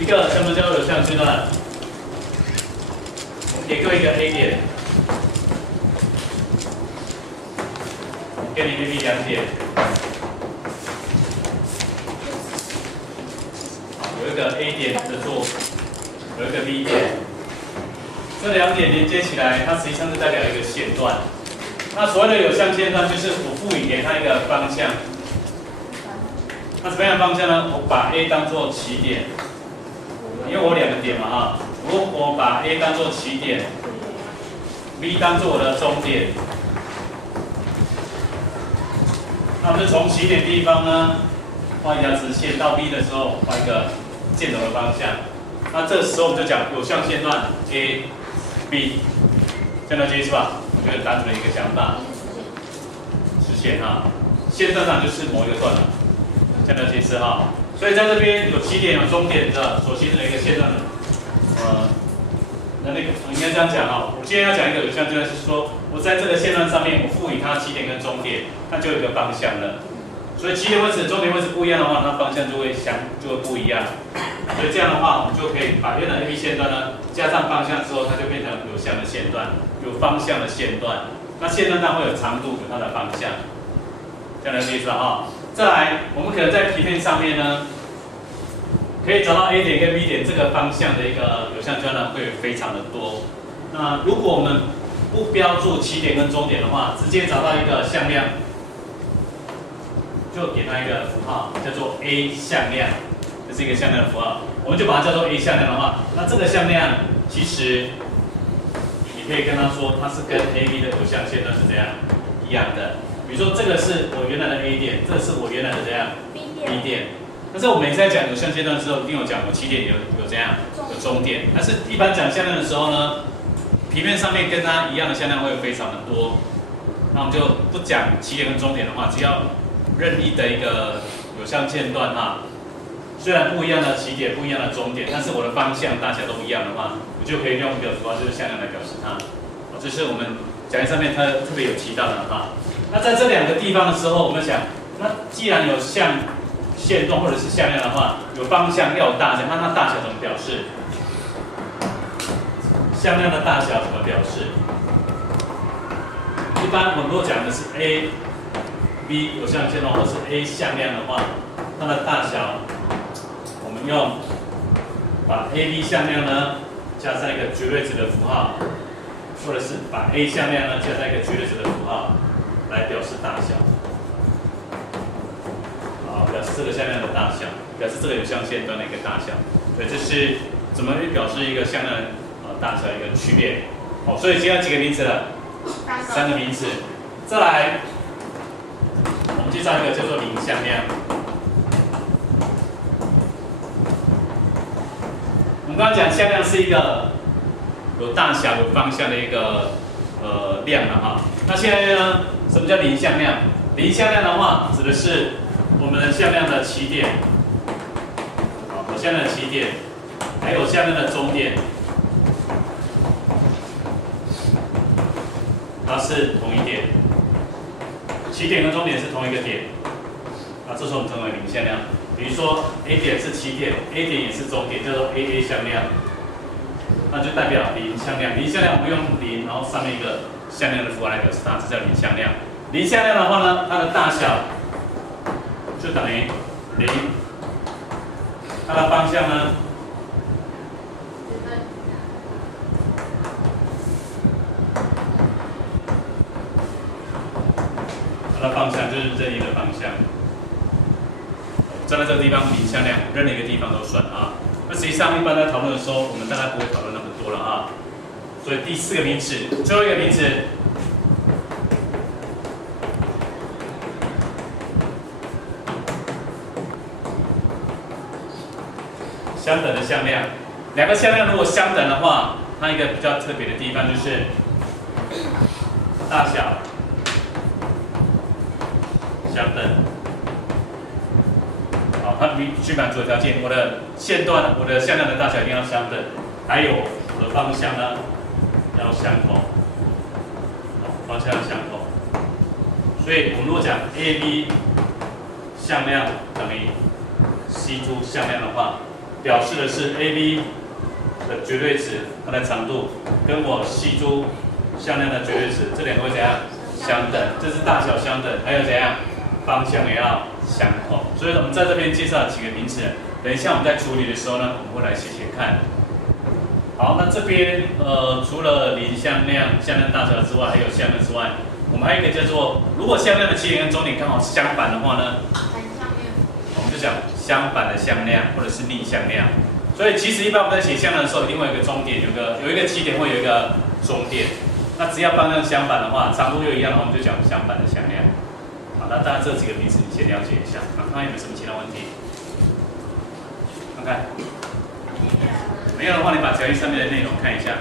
一个什么叫有向线段？我给各位一个 A 点，给你 AB 2点，好，有一个 A 点的做，有一个 B 点，这2点连接起来，它实际上是代表一个线段。那所谓的有向线段，就是我赋予给它一个方向。那什么样的方向呢？我把 A 当做起点，因为我2个点嘛哈。如果我把 A 当做起点 ，B 当做我的终点，那我们就从起点地方呢画一条直线，到 B 的时候画一个箭头的方向。那这时候我们就讲有向线段 A、B， 这样了解是吧？我觉得单纯的一个想法，实现哈，线段上就是某一个段了，这样了解是哈。所以在这边有起点有终点的所形成的一个线段，那个我应该这样讲哈。我今天要讲一个有向线段，是说我在这个线段上面，我赋予它起点跟终点，它就有一个方向了。所以起点位置、终点位置不一样的话，它方向就会不一样。所以这样的话，我们就可以把原来 AB 线段呢加上方向之后，它就变成有向的线段，有方向的线段。那线段上会有长度，有它的方向，这样的意思哈。再来，我们可能在平面上面呢，可以找到 A 点跟 B 点这个方向的一个有向线段会非常的多。那如果我们不标注起点跟终点的话，直接找到一个向量，就给它一个符号，叫做 A 向量，这是一个向量的符号，我们就把它叫做 A 向量的话，那这个向量其实你可以跟他说，它是跟 AB 的有向线段是怎样一样的。比如说这个是我原来的 A 点，这个是我原来的怎样 B 点。但是我每次在讲有向线段的时候，一定有讲我起点有怎样有终点。但是一般讲向量的时候呢，平面上面跟它一样的向量会非常的多。那我们就不讲起点跟终点的话，只要任意的一个有向线段哈，虽然不一样的起点、不一样的终点，但是我的方向大小都一样的话，我就可以用一个符号就是向量来表示它。这是我们讲义上面它特别有提到的哈。那在这2个地方的时候，我们想，那既然有向线段或者是向量的话，有方向要有大小，那它大小怎么表示？向量的大小怎么表示？一般我们如果讲的是 A、B 有向线段，或是 A 向量的话，它的大小，我们用把 AB 向量呢加上一个绝对值的符号，或者是把 A 向量呢加上一个绝对值的符号来表示大小。好，表示这个向量的大小，表示这个有向线段的一个大小。所以这是怎么表示一个向量大小的一个区别。好，所以今天有几个名词了？3个名词。再来，我们介绍一个叫做零向量。我们刚刚讲向量是一个有大小、有方向的一个量了哈。那现在呢，什么叫零向量？零向量的话，指的是我们的向量的起点，好，向量的起点，还有向量的终点，它是同一点，起点跟终点是同一个点，那这时候我们称为零向量。比如说 A 点是起点 ，A 点也是终点，叫做 AA 向量，那就代表零向量。零向量我们用0，然后上面一个向量的符号来表示它，这叫零向量。零向量的话呢，它的大小就等于0，它的方向呢，它的方向就是任意的方向。站在这个地方，零向量，任何一个地方都算啊。那实际上一般在讨论的时候，我们大概不会讨论那么多了啊。所以第4个名词，最后一个名词，相等的向量。2个向量如果相等的话，它一个比较特别的地方就是大小相等。好，它必须满足的条件，我的线段、我的向量的大小一定要相等，还有我的方向呢要相同，方向要相同。所以我们如果讲 AB 向量等于 C2 向量的话，表示的是 AB 的绝对值，它的长度跟我细珠向量的绝对值，这两个会怎样？相等，这是大小相等，还有怎样？方向也要相同。所以我们在这边介绍几个名词，等一下我们在处理的时候呢，我们会来写写看。好，那这边除了零向量、向量大小之外，还有向量之外，我们还有一个叫做，如果向量的起点跟终点刚好相反的话呢，我们就讲相反的向量或者是逆向量。所以其实一般我们在写向量的时候，一定会有一个终点，有一个起点或有一个终点。那只要方向相反的话，长度又一样的话，我们就讲相反的向量。好，那当然这几个名词你先了解一下，看看有没有什么其他问题。看看，没有的话，你把条例上面的内容看一下。